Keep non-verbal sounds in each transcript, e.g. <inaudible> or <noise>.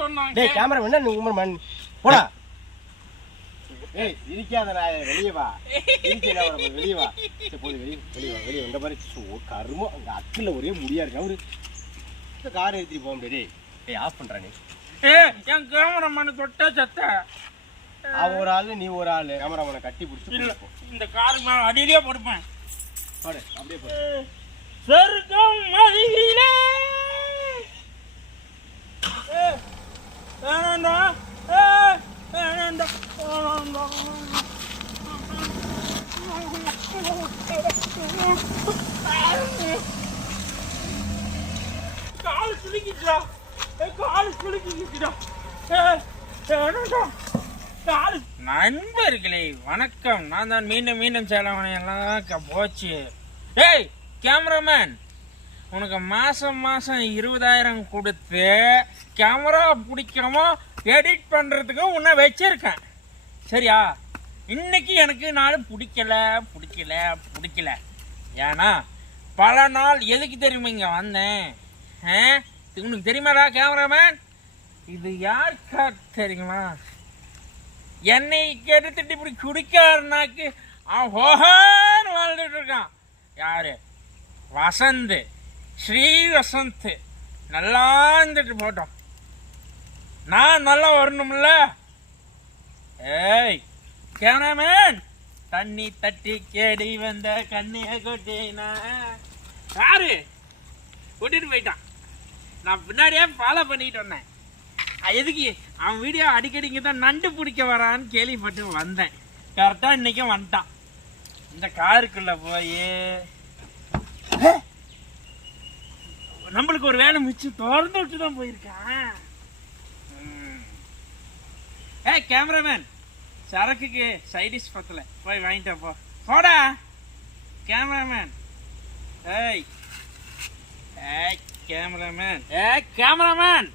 சொன்னாங்க. டேய் கேமரா வேணா நீ உமர் மண். போடா. ஏய் சிரிக்காத நாய வெளியே வா. <laughs> சிரிக்கல வர வெளியே வா. சரி போது வெளியே வெளியே வா வெளியே வந்த மாதிரி சோ கருமம் அங்க அக்கில் ஒரே முடியா இருக்கு. அவரு இந்த கார் எடுத்துட்டு போக முடியாது. டேய் டேய் ஆஃப் பண்றா நீ. ஏ என் கேமராமேனு தொட்டா சத்த? அவன் ஒரு ஆளு நீ ஒரு ஆளு. கேமராமேனை கட்டி பிடிச்சி இல்ல இந்த காருக்கு மேல அடியிலே போடுப்பேன். போடு அப்படியே போடு. சொர்க்கம் மதியிலே ஏ, வேணாண்டா ஏ, வேணாண்டா வேணாண்டா கால் சுளுக்கிச்சா கால் சுளுக்கிச்சுடா காலு. நண்பர்களே வணக்கம். நான் தான் மீண்டும் மீண்டும் சேலவனை எல்லாம் க- போச்சு. ஏய் கேமராமேன் உனக்கு மாசம் மாசம் இருபதாயிரம் கொடுத்து கேமரா பிடிக்காம எடிட் பண்ணுறதுக்கு உன்னை வச்சிருக்கேன். சரியா? இன்னைக்கு எனக்கு நாள் பிடிக்கல பிடிக்கல பிடிக்கல. ஏன்னா பல நாள் எதுக்கு தெரியுமா இங்கே வந்தேன்? ஆ? உனக்கு தெரியுமாடா கேமராமேன் இது யாருக்கா தெரியுமா? என்னை கெடுத்துட்டு இப்படி குடிக்காருனாக்கு அவன் ஹோஹான்னு வாழ்ந்துட்டு இருக்கான். யாரு? வசந்த். ஸ்ரீ வசந்த். நல்லா இருந்துட்டு போட்டோம். நான் நல்லா வரணும்ல? ஏய் கேமராமேன் தண்ணி தட்டி கேடி வந்த கண்ணிய கொட்டினா. யாரு? கூட்டிட்டு போயிட்டான். நான் பின்னாடியே ஃபாலோ பண்ணிட்டு வந்தேன். எதுக்கு? அவன் வீடியோ அடிக்கடி இங்கே தான் நண்டு பிடிக்க வரான்னு கேள்விப்பட்டு வந்தேன். கரெக்டாக இன்னைக்கும் வந்துட்டான். இந்த காருக்குள்ள போய் நம்மளுக்கு ஒரு வேலை மிச்சம் திறந்து விட்டு தான் போயிருக்கான் ஏ கேமராமேன் சரக்குக்கு சைடிஷ் பத்தல போய் வாங்கிட்டா போ. போடா. கேமராமேன் ஏய். ஏய். கேமராமேன் ஏய் கேமராமேன்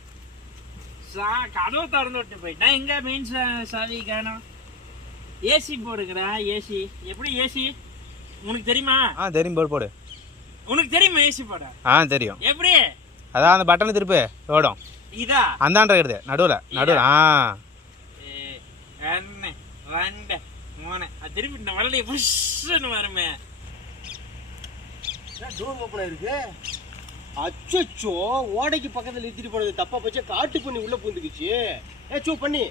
சா கதவு திறந்து விட்டு போயிட்டேன் எங்க மெயின் சாவி காணோம்? ஏசி போடுங்கடா ஏசி எப்படி ஏசி உனக்கு தெரியுமா? ஆ தெரியும் போடு போடு. உனக்கு தெரியுமா ஏசி போட? ஆ தெரியும். எப்படி? அதான் அந்த பட்டனை திருப்பு ஓடும். இதா? அந்தாண்ட இருக்குது நடுவில் நடுவில் ஆ. ஏ, ஒண்ணு ரெண்டு மூணு. அது திருப்பி இந்த வரலையே புஷ்ன்னு வருமே. டோர் ஓப்பன் இருக்கு. அச்சோ ஓடைக்கு பக்கத்துல நிறுத்திட்டு போனது தப்பா போச்சு காட்டு பண்ணி உள்ள பூந்துக்குச்சு. ஏ சோ பண்ணி.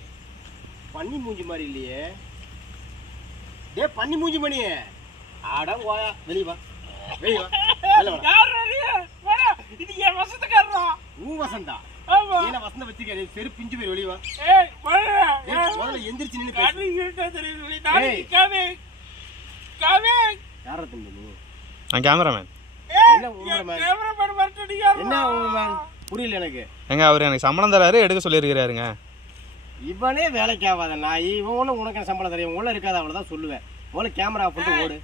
பண்ணி மூஞ்சி மாதிரி இல்லையே. டே பண்ணி மூஞ்சி மணி ஆடம் வாயா வெளிய வா. வெளிய வா. இது என்? ஊ வசந்தா. ஏன்னா வசந்த வச்சுக்க செரு பிஞ்சு போய் வெளிய வா. முதல்ல எந்திரிச்சு நின்னு பேசு. காவே. காவே. யாரா தம்பி நீ? நான் கேமராமேன். என்ன புரியல எனக்கு. எங்க அவர் எனக்கு சம்பளம் தராரு எடுக்க சொல்லியிருக்கிறாருங்க. இவனே வேலைக்கு ஆகாத நாய். இவன் ஒன்றும் உனக்கு சம்பளம் தெரியும் உள்ள இருக்காது அவ்வளோதான் சொல்லுவேன். முதல்ல கேமரா போட்டு ஓடு.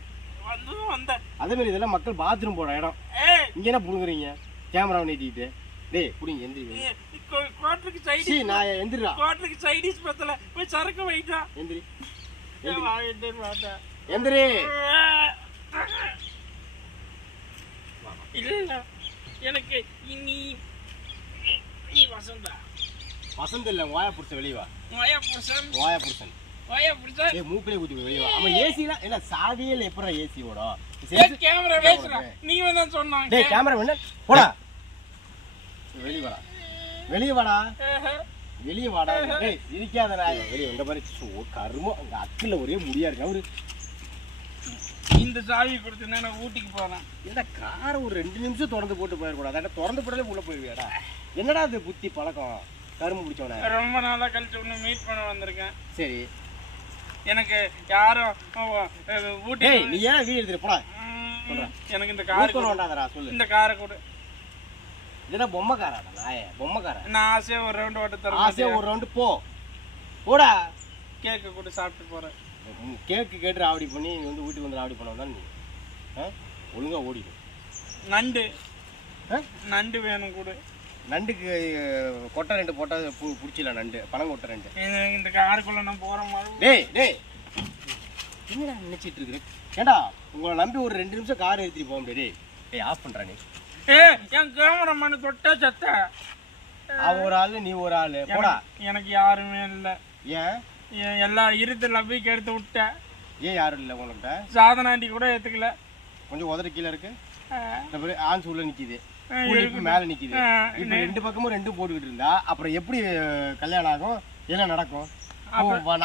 அதே மாதிரி இதெல்லாம் மக்கள் பாத்ரூம் போற இடம். ஏய், இங்க என்ன புடுங்குறீங்க? கேமரா நீட்டிட்டு. டேய் புடிங்க எந்திரி கோட்டருக்கு side சீ dish- நான் எந்திரா கோட்டருக்கு side dish பத்தல. போய் சரக்கு வைட்டா. எந்திரி. எந்திரி. இல்ல இல்ல எனக்கு இனி நீ வசந்தா. வசந்த் இல்ல வாயா புடிச்ச வெளிய வா வாயா புருஷன் வாயா புருஷன் வாயா புருஷன் ஏய் மூக்கிலே ஊத்தி வெளிய வா அவன் ஏசிலாம் என்ன சாவியே இல்ல எப்பறம் ஏசி ஓடும்? ஏய், கேமரா பேசுறா நீ வந்து சொன்னாங்க டேய் கேமரா வேணா போடா. வெளிய வாடா. வெளிய வாடா. வெளிய வாடா. டேய் சிரிக்காத நாய் வெளிய வந்த மாதிரி கருமம். அங்க அக்கில ஒரே முடியா இருக்கு. அவரு இந்த சாவி கொடுத்தா நான் ஊட்டிக்கு போறேன் ஏடா கார் ஒரு ரெண்டு நிமிஷம் திறந்து போட்டு போயிடக்கூடாது. அட திறந்து போட்டாலே உள்ள போயிருவியாடா என்னடா அது புத்தி பழக்கம்? கரும்பு பிடிச்சவன. ரொம்ப நாளா கழிச்சு ஒன்று மீட் பண்ண வந்திருக்கேன். சரி. எனக்கு யாரும் ஊட்டி நீ ஏன் வீடு எடுத்துட்டு போடா? எனக்கு இந்த கார் வேண்டாதடா சொல்லு. இந்த காரை கொடு. இதுனா பொம்மை காராடா நாயே? பொம்மை காரா நான் ஆசையா ஒரு ரவுண்ட் ஓட்ட ஆசையா தரேன் ஒரு ரவுண்டு போ. போடா. கேக்கு கூட சாப்பிட்டு போறேன். கேக்கு கேட்டு ராவடி பண்ணி நீ வந்து வீட்டுக்கு வந்து ராவடி பண்ண நீ? ஆ? ஒழுங்கா ஓடிடு நண்டு? நண்டு வேணும் கூட. நண்டுக்கு கொட்டை ரெண்டு போட்டால் பிடிச்சில நண்டு. பணம் கொட்டை ரெண்டு. இந்த- காருக்குள்ள நான் போற மாதிரி. டேய் டேய். என்னடா நினைச்சிட்டு இருக்கிற ஏண்டா உங்களை நம்பி ஒரு ரெண்டு நிமிஷம் கார் எடுத்துட்டு போக முடியாது? டேய் ஆஃப் பண்றா நீ. ஏ என் கேமராமேனு தொட்டா சத்த. அவன் ஒரு ஆளு நீ ஒரு ஆளு. போடா. எனக்கு- யாருமே இல்லை. ஏன்? எல்லா இருத்துல போய் கெடுத்து விட்டேன். ஏன் யாரும் இல்லை உங்கள்கிட்ட சாதனாண்டி கூட ஏத்துக்கல. கொஞ்சம் உதறி கீழே இருக்கு. ஆன்ஸ் உள்ள புளிப்பு மேல நிக்குது. இப்ப ரெண்டு பக்கமும் ரெண்டும் போட்டுக்கிட்டு இருந்தா அப்புறம் எப்படி கல்யாணம் ஆகும்? என்ன நடக்கும்?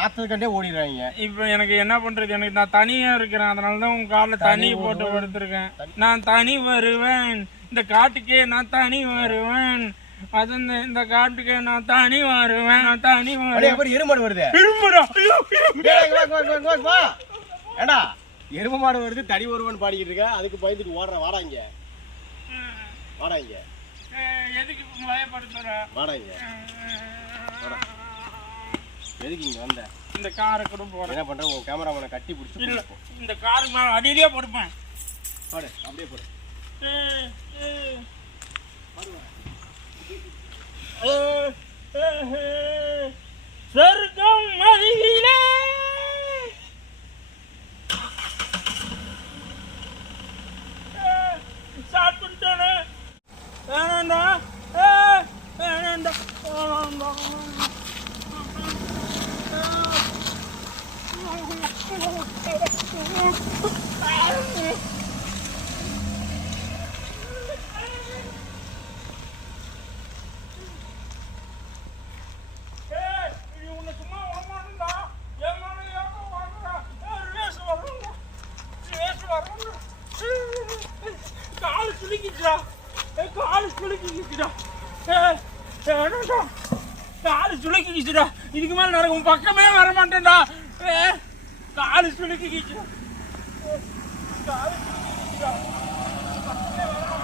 நாற்பது கண்டே ஓடிடுறாங்க. இப்போ எனக்கு என்ன பண்றது? எனக்கு நான் தனியா இருக்கிறேன். அதனால தான் உங்க காலில் தனி போட்டு படுத்திருக்கேன். நான் தனி வருவேன். இந்த காட்டுக்கே நான் தனி வருவேன். அது இந்த காட்டுக்கே நான் தனி வருவேன் நான் தனி வருவேன். எருமாடு வருது? வா. ஏண்டா எரும மாடு வருது தடி வருவன் பாடிக்கிட்டு இருக்க. அதுக்கு பயந்துட்டு ஓடுற வாடா இங்க. வாடா இங்க. அஹ், எதுக்கு பயப்படுத்துற? வாடா இங்க. எதுக்கு இங்க வந்த? இந்த காரை கூட போறேன். என்ன பண்ற? உன் கேமராமேனை கட்டி பிடிச்சி இல்ல இந்த காருக்கு மேல அடியிலே படுப்பேன். பாடு அப்படியே போடு. அஹ், સ્વર્ગ મારી காலு சுளுக்கிக்கிச்சுடா. இதுக்கு மேல நான் உன் பக்கமே வர மாட்டேன்டா ஏய், காலு சுளுக்கிக்கிச்சுடா. ஏய், காலு சுளுக்கிக்கிச்சுடா. பக்கமே வர மாட்டேன்.